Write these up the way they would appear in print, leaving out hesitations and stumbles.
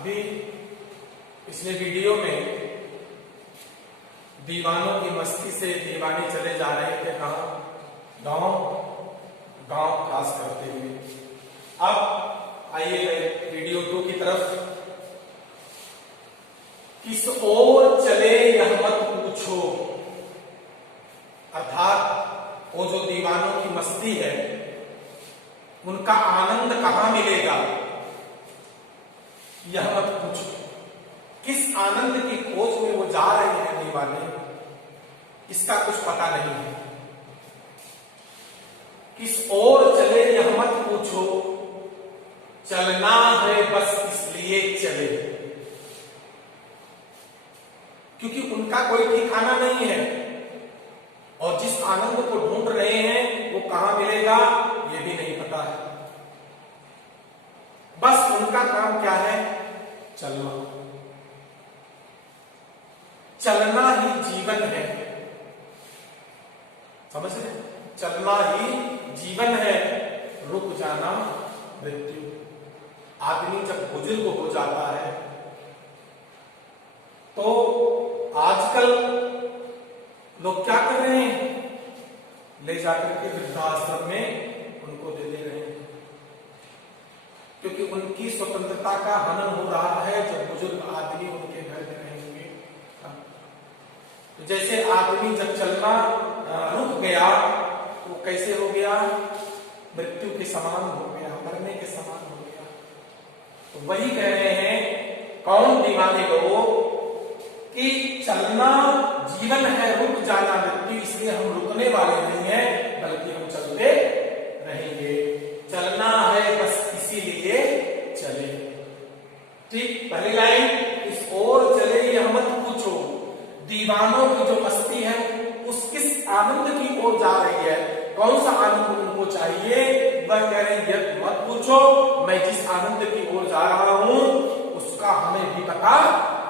अभी पिछले वीडियो में दीवानों की मस्ती से दीवाने चले जा रहे थे कहाँ? गांव गांव खास करते हुए। अब आइए वीडियो 2 की तरफ। किस ओर चले यह मत पूछो, अर्थात वो जो दीवानों की मस्ती है उनका आनंद कहां मिलेगा यह मत पूछो। किस आनंद की खोज में वो जा रहे हैं दीवाने, इसका कुछ पता नहीं है। किस ओर चले यह मत पूछो, चलना है बस इसलिए चले। क्योंकि उनका कोई ठिकाना नहीं है और जिस आनंद को ढूंढ रहे हैं वो कहां मिलेगा ये भी नहीं पता है। बस उनका काम क्या है? चलना। चलना ही जीवन है, समझ रहे? चलना ही जीवन है, रुक जाना मृत्यु। आदमी जब बुजुर्ग हो जाता है तो आजकल लोग क्या कर रहे हैं? ले जाकर के वृद्धाश्रम में उनको दे दे रहे हैं, क्योंकि उनकी स्वतंत्रता का हनन हो रहा है जब बुजुर्ग आदमी उनके घर में रहेंगे। तो जैसे आदमी जब चलना रुक गया तो कैसे हो गया? मृत्यु के समान हो गया, मरने के समान हो गया। तो वही कह रहे हैं कौन? दीवाने लोग कि चलना जीवन है, रुक जाना मृत्यु। इसलिए हम रुकने वाले नहीं हैं बल्कि हम चलते रहेंगे। चलना है बस इसीलिए चले। ठीक, पहली लाइन, इस ओर चले यह मत पूछो। दीवानों की जो मस्ती है उस किस आनंद की ओर जा रही है? कौन सा आनंद उनको चाहिए? वह कह रहे हैं मत पूछो, मैं जिस आनंद की ओर जा रहा हूं उसका हमें भी पता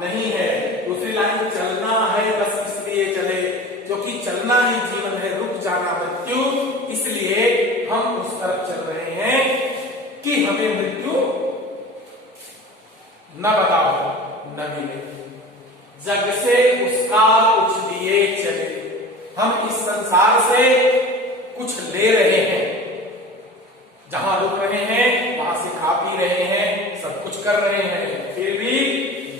नहीं है। दूसरी लाइन, चलना है बस इसलिए चले, क्योंकि चलना ही जीवन है, रुक जाना मृत्यु। इसलिए हम उस तरफ चल रहे हैं कि हमें मृत्यु न बताओ न मिले। जग से उसका कुछ लिए चले। हम इस संसार से कुछ ले रहे हैं, जहां रुक रहे हैं वहां से खा पी रहे हैं, सब कुछ कर रहे हैं, फिर भी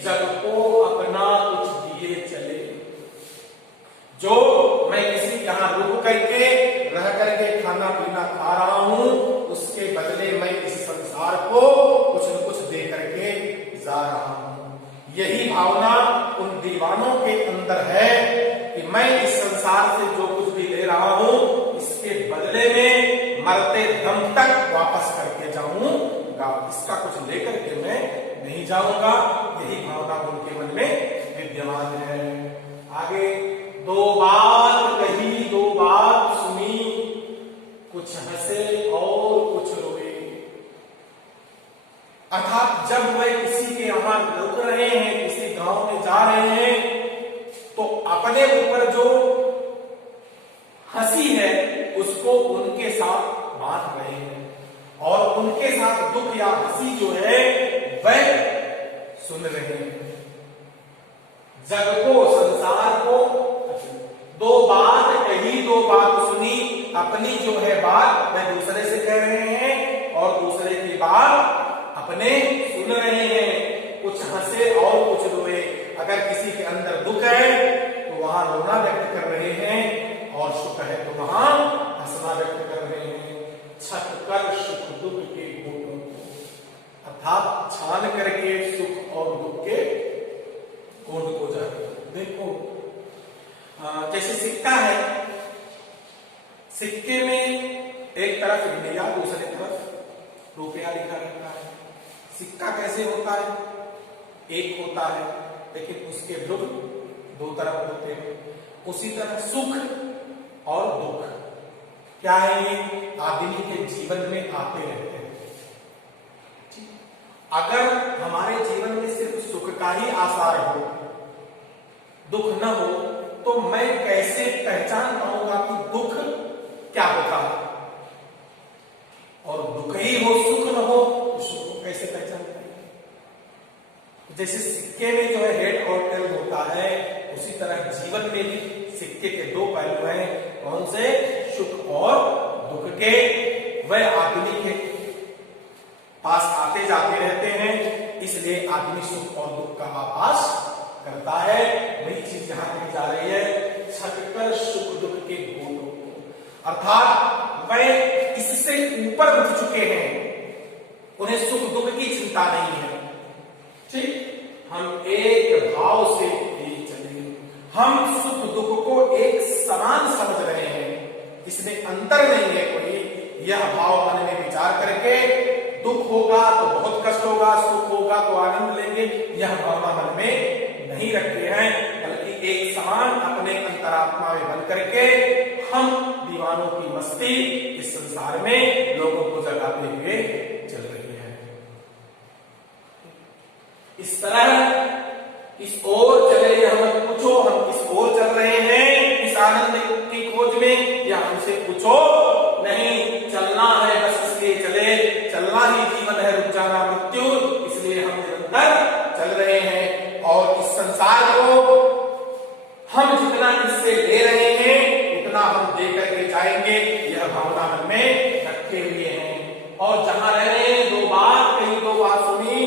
जग को अपना कुछ दिए चले। जो मैं किसी यहां रुक करके रह करके खाना पीना खा रहा हूं, उसके बदले मैं इस संसार को कुछ न कुछ दे करके जा रहा हूं। यही भावना उन दीवानों के अंदर है कि मैं इस संसार से जो कुछ भी ले रहा हूं इसके बदले में मरते दम तक वापस करके जाऊंगा, इसका कुछ लेकर के मैं नहीं जाऊंगा। यही भावना उनके मन में विद्यमान है। आगे, दो बात कही दो बात सुनी, कुछ हंसे और कुछ रोए। अर्थात जब वह किसी के यहां रुक रहे हैं, किसी गांव में जा रहे हैं, तो अपने ऊपर जो हंसी है उसको उनके साथ बांट रहे हैं और उनके साथ दुख या हंसी जो है वह सुन रहे हैं। जग को, संसार को दो बात कही दो बात सुनी। अपनी जो है बात वह दूसरे से कह रहे हैं और दूसरे की बात अपने सुन रहे हैं। कुछ हंसे और कुछ रोए। अगर किसी के अंदर दुख है तो वहां रोना व्यक्त कर रहे हैं और सुख है तो वहां हंसना व्यक्त कर रहे हैं। छत कर सुख दुख के घूंटों को, अर्थात छान करके सुख और दुख के घूंट को जा रहे हैं। देखो, जैसे सिक्का है, सिक्के में एक तरफ इंडिया दूसरी तरफ रुपया लिखा रहता है। सिक्का कैसे होता है? एक होता है, लेकिन उसके ध्रुव दो तरफ होते हैं। उसी तरह सुख और दुख क्या है? ये आदमी के जीवन में आते रहते हैं। अगर हमारे जीवन में सिर्फ सुख का ही आसार हो, दुख न हो, तो मैं कैसे पहचान पाऊंगा कि दुख क्या होता है? और दुख ही हो, सुख न हो, तो सुख को कैसे पहचान पाएंगे? जैसे सिक्के में जो है हेड और टेल होता है, उसी तरह जीवन में भी सिक्के के दो पहलू हैं। कौन से? सुख और दुख के। वह आदमी के पास आते जाते रहते हैं, इसलिए आदमी सुख और दुख का आभास करता है। वही चीज यहां कही जा रही है, छटकर सुख दुख के घोटों को। अर्थात वह इससे ऊपर उठ चुके हैं, उन्हें सुख दुख की चिंता नहीं है। ठीक, हम एक भाव से ही चलेंगे। हम सुख दुख को एक समान समझ रहे हैं, इसमें अंतर नहीं है कोई। यह भाव मन में विचार करके दुख होगा तो बहुत कष्ट होगा, सुख होगा तो आनंद लेंगे, यह भावना मन में नहीं रखते हैं, बल्कि एक समान अपने अंतरात्मा में बन करके हम दीवानों की मस्ती इस संसार में लोगों को जगाते हुए चल रही है। इस तरह इस ओर चले, यह मत पूछो हम किस ओर चल रहे हैं इस आनंद की खोज में, या हमसे पूछो नहीं, चलना है बस इसलिए चले, चलना ही जीवन है, रुक जाना मृत्यु, इसलिए हम निरंतर चल रहे हैं। और इस संसार को हम जितना इससे ले रहे हैं उतना हम दे करके जाएंगे, यह भावना मन में रखे हुए हैं। और जहां रह रहे हैं, दो बात सुनी,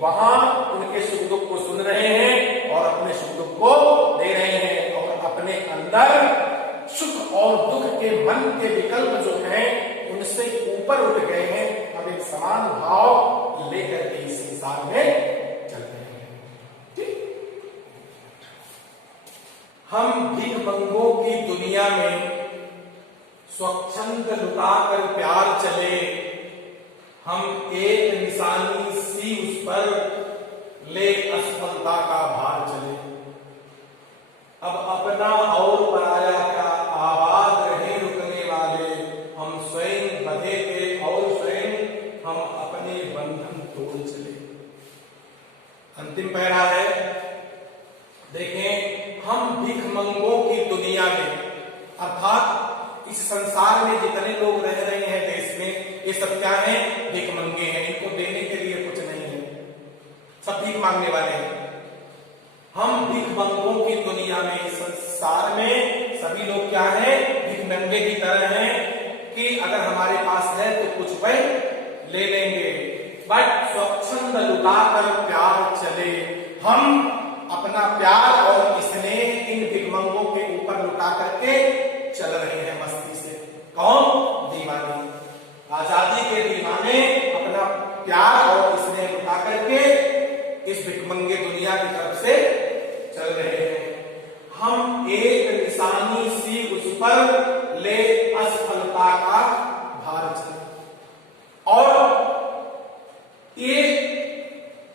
वहां उनके सुख दुख को सुन रहे हैं और अपने सुख दुख को दे रहे हैं, और अपने अंदर सुख और दुख के मन के विकल्प जो हैं उनसे ऊपर उठ गए हैं। हम एक समान भाव लेकर के इस संसार में चल रहे हैं। ठीक, हम भीख मंगों की दुनिया में स्वच्छंद लुटाकर प्यार चले, हम एक निशानी सी उस पर ले असफलता का भार चले। अब अपना और पराया क्या, आबाद रहे रुकने वाले, हम स्वयं बंधे थे और स्वयं हम अपने बंधन तोड़ चले। अंतिम पैरा है, देखें, हम भीख मंगों की दुनिया में, अर्थात इस संसार में जितने लोग रह रहे हैं देश में, ये सब क्या है? भीख मंगे हैं, इनको देने के लिए कुछ नहीं है, सब भीख मांगने वाले हैं। हम भीख मंगों की दुनिया में, इस संसार में सभी लोग क्या है? भीख मंगे की तरह हैं कि अगर हमारे पास है तो कुछ वह ले लेंगे, बट स्वच्छंद लुटाकर प्यार चले। हम अपना प्यार और स्नेह इन भीख मंगों के ऊपर लुटा करके चल रहे हैं मस्ती से। कौन? दीवाने, आजादी के दीवाने अपना प्यार और स्नेह लुटा करके इस भिखमंगे दुनिया की तरफ से चल रहे हैं। हम एक निशानी सी उस पर ले असफलता का भार चले। और ये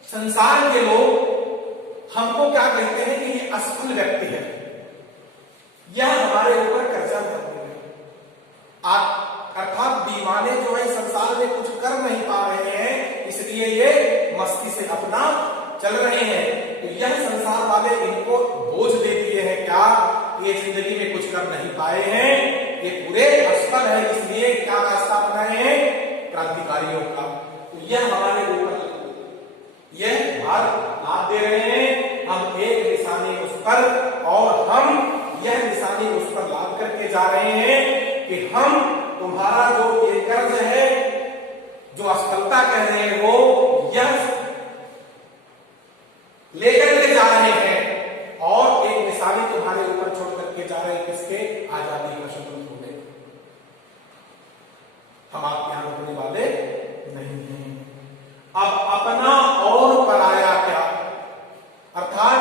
संसार के लोग हमको क्या कहते हैं कि ये असफल व्यक्ति है, यह हमारे ऊपर कर्जा करते हैं। अर्थात दीवाने जो है संसार में कुछ कर नहीं पा रहे हैं, इसलिए ये मस्ती से अपना चल रहे हैं। तो यह संसार वाले इनको बोझ दे दिए हैं क्या? ये जिंदगी में कुछ कर नहीं पाए हैं, ये पूरे असफल है, इसलिए क्या रास्ता अपनाए हैं? क्रांतिकारियों का। तो यह हमारे ऊपर यह भार लाद दे रहे हैं। हम एक निशानी उस पर, और हम यह निशानी उस पर लाद करके जा रहे हैं कि हम तुम्हारा जो ये कर्ज है, जो असफलता कह रहे हैं, वो यह लेकर के जा रहे हैं और एक निशानी तुम्हारे ऊपर छोड़ करके जा रहे हैं, किसके? आजादी का शपथ होने। हम आपके यहां रुकने वाले नहीं हैं। अब अपना और पराया क्या, अर्थात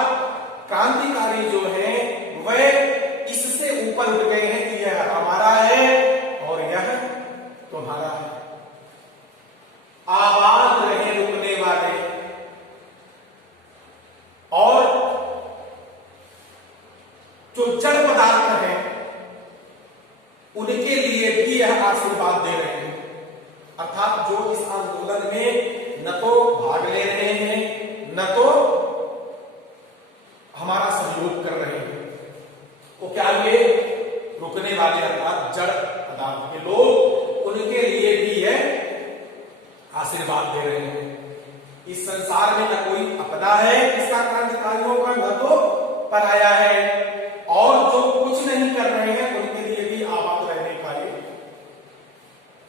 क्रांतिकारी जो है वह इससे ऊपर उठ गए हैं कि यह हमारा है और यह तुम्हारा है। आबाद रहे रुकने वाले, और जो जड़ पदार्थ हैं उनके लिए भी यह आशीर्वाद दे रहे हैं। अर्थात जो इस आंदोलन में न तो भाग ले रहे हैं, न तो हमारा सहयोग कर रहे हैं, वो क्या लिए? रुकने वाले, अर्थात जड़ पदार्थ के लोग, उनके लिए भी यह आशीर्वाद दे रहे हैं। इस संसार में न कोई अपना बना है इसका क्रांतिकारियों का महत्व पर आया है, और जो कुछ नहीं कर रहे हैं उनके लिए भी आबाद रहने का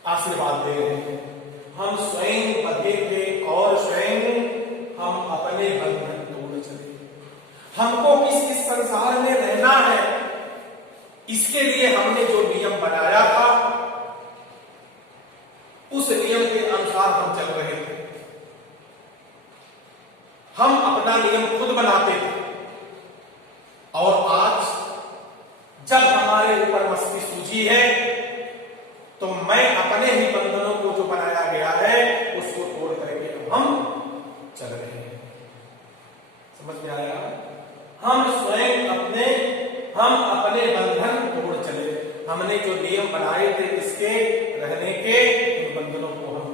आशीर्वाद दे रहे हैं। हम स्वयं बंधे थे और स्वयं हम अपने बंधन तोड़ चले। हमको किस संसार में रहना है, इसके लिए हमने जो नियम बनाया था उस नियम के अनुसार हम चल रहे थे। हम अपना नियम खुद बनाते थे, और आज जब हमारे ऊपर मस्ती सूझी है तो मैं अपने ही बंधनों को जो बनाया गया है उसको तोड़ करके हम चल रहे हैं। समझ में आया? हम स्वयं हम अपने बंधन तोड़ चले। हमने जो नियम बनाए थे इसके रहने के, उन बंधनों को हम